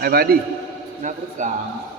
Hai Badi, nak rekam.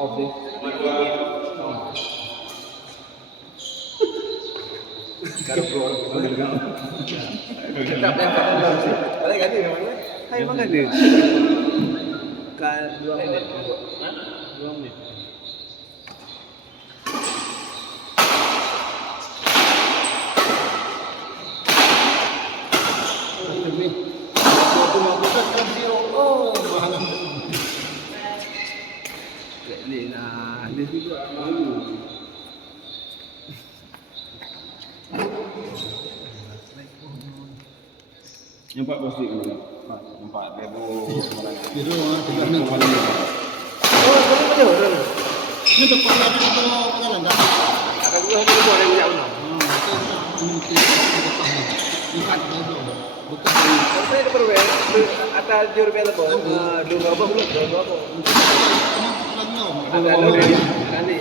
Off đi. Caro keluar. Tetap yang kata sih. Ada ganti memang. Hai mana dia? Kan 2 menit. 2 menit. Ada juga baru. Nampak pasti kan? Nampak dia Biru tidak nak nak. Oh, boleh orang. Ini tempat lagi kita jalan dah. Ada dua hari dulu ada yang jauh. Bukan Saya ada perwel atas juru available. Dua apa belum? Dua apa? Ada lori kali.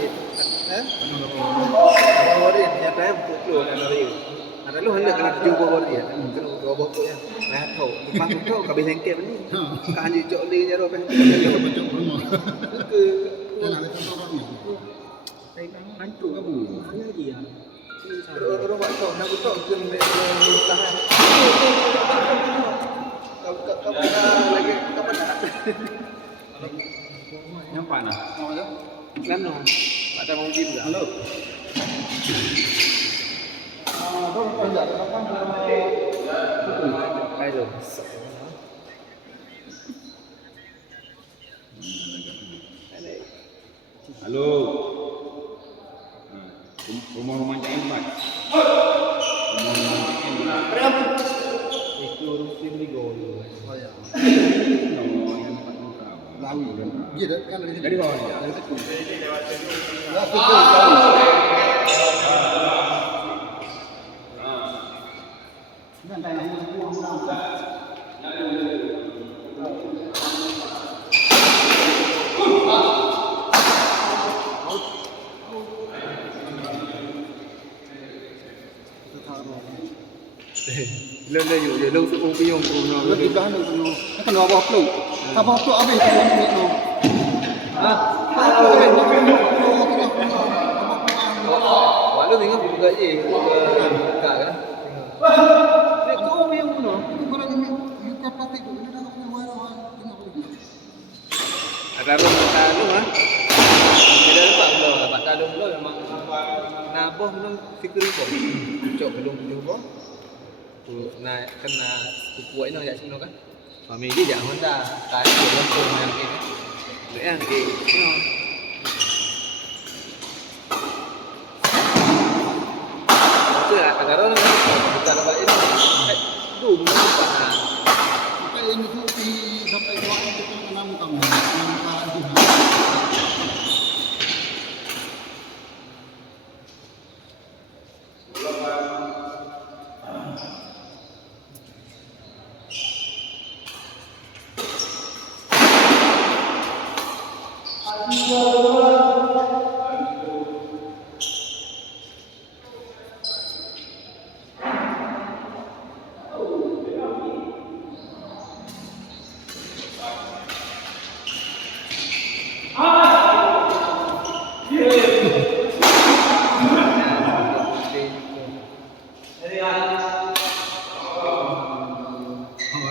Lori yang saya pukul ada lori. Ada lu hendak kena jumpa lori ya. Kena dua botol ya. Nah, kau kabeh lengket ni. Kan je jok ni jaro kan. macam rumah. Ke Dan ada contohnya. hancur kamu. Ada lagi ya. Orang buat kau nak betul ke tahan. Kau lagi kapan nak? Nampak nak? Kan no. Pak Tam Mujib dah. Halo. Dong panjat kapan? Hai tu. Halo. Rumah-rumah Cik Imran. Itu Muslim Liga dulu. Oh ya. Nama yang tempat muka. Lawi. Dia dah kan dari Dari bawah dia. Dari situ. Nah, situ tahu. Dan tanah yang buang Lên đây dụ để lâu sự công ty không cùng nhau. Nó đi bán được nó còn nó bọc lụ. Ta bọc lụ ở bên cái nó nó. Quả nó tính không cái gì cả cái. Để có biết không nó. Ada rum talung ah. Kita nampak belum dapat talung belum memang naboh belum fikir kok. Cok belum juga. Tu naik kena kuat ini jak sini kan. Suami dia jak Honda. Tadi dia langsung yang ini. Dia yang ini. Itu ada rum kita dapat ini. Dulu mana. Sampai ini tu sampai 2 enam tahun.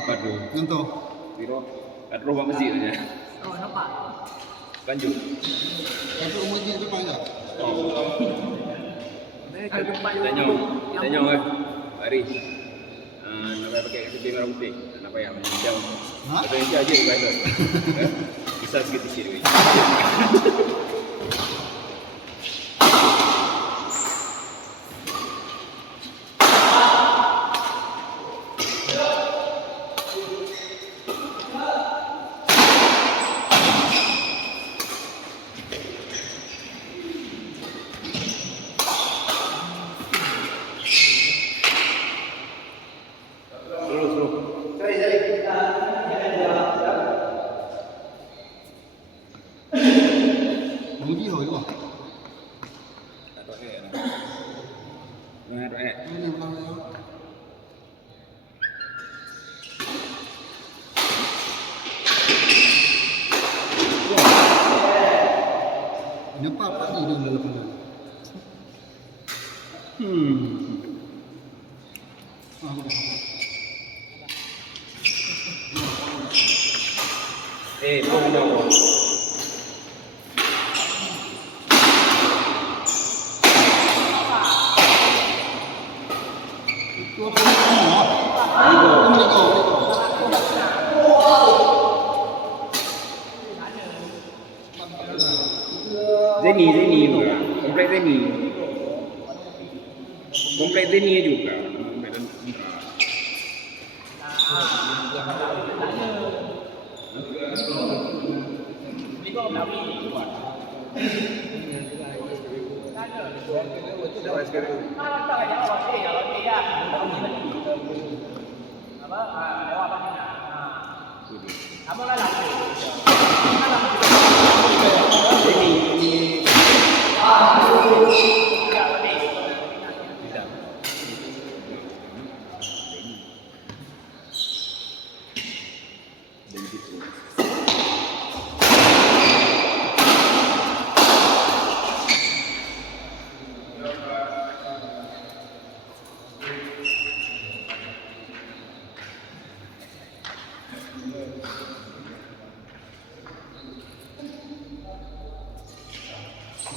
Padu. Contoh. Biro. Kat rumah masjid aja. Oh, nampak? Banjur. Tapi umur dia depan tak? Mereka tempat Tanya. yang Tanya oi. Mari. Nak pakai kasut merah putih. Nak payah macam. Ha? Indonesia aja guys. Bisa sikit sikit. Bunyi hoi wah. Tak tahu eh. Nah, tak eh. Ini belum ya. Nampak apa ni dalam lepas. Aku dah. Tolong dong. Itu apa ni? Ini kau. Zeni juga. Komplek Zeni. Komplek Zeni juga. Komplek Zeni.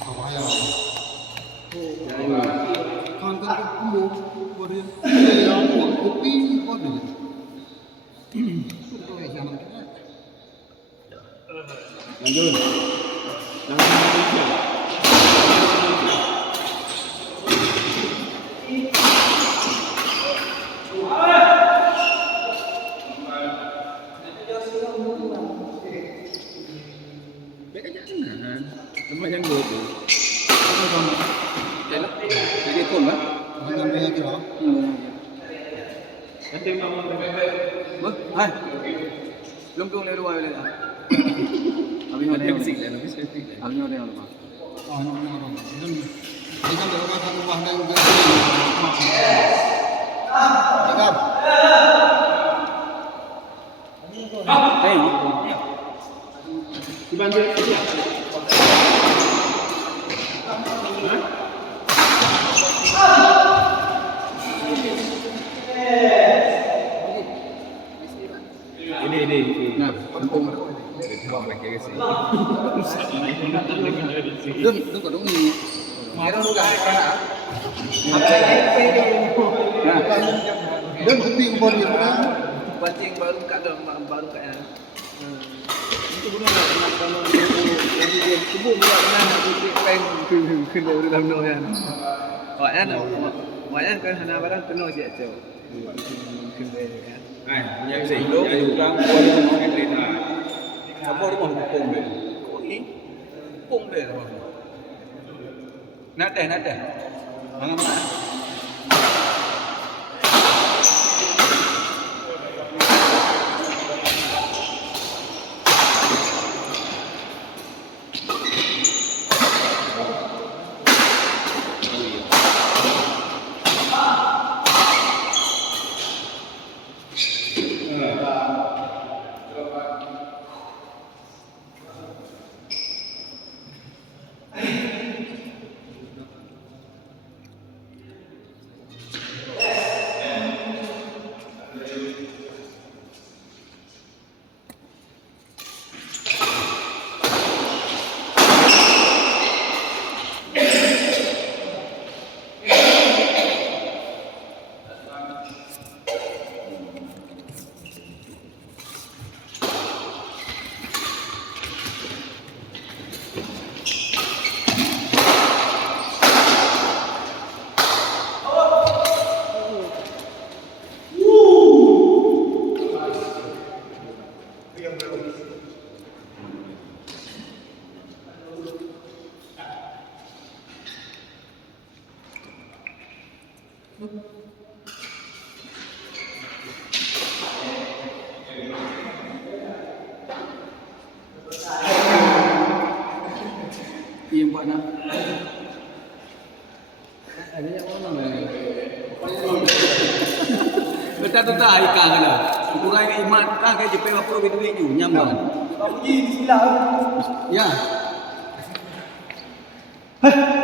Kau bahaya. Kan kan kumbu. Boleh. Yang kopi boleh. Itu jangan kita. Lanjut. Langsung Indonesia. Baik aja kan. Tempat yang dua tu. Apa kamu? Jadi pun lah. Dengan dia kira. Nanti mama Hai. Lumpung dari luar boleh tak? Habis Nanti ada bising lah. Nanti bising lah. Habis ada yang lupa. Oh, no. Dan ini kan rumah satu rumah dan juga. Cakap. Tengok. Dibantu dia. Ini. Nah, penting. Buang lagi ke sini. Dan kau dong ni. Kira juga kan? Nah, dan penting pun dia pun. Pancing baru kat dalam baru kat yang. Itu guna nak kalau jadi dia kubur juga kena nak tutup peng kena dari dalam noh kan. Wak kan hana barang kena je tu. Kena kan. Punya bisa hidup. Yang juga boleh orang yang lain. Apa rumah hukum dia? Hukum dia apa? Nak dah. Mana? Betul tu tak ikan kena. Kurang imat kan ke JP apa duit ju nyam bang. Kau puji bismillah. Ya.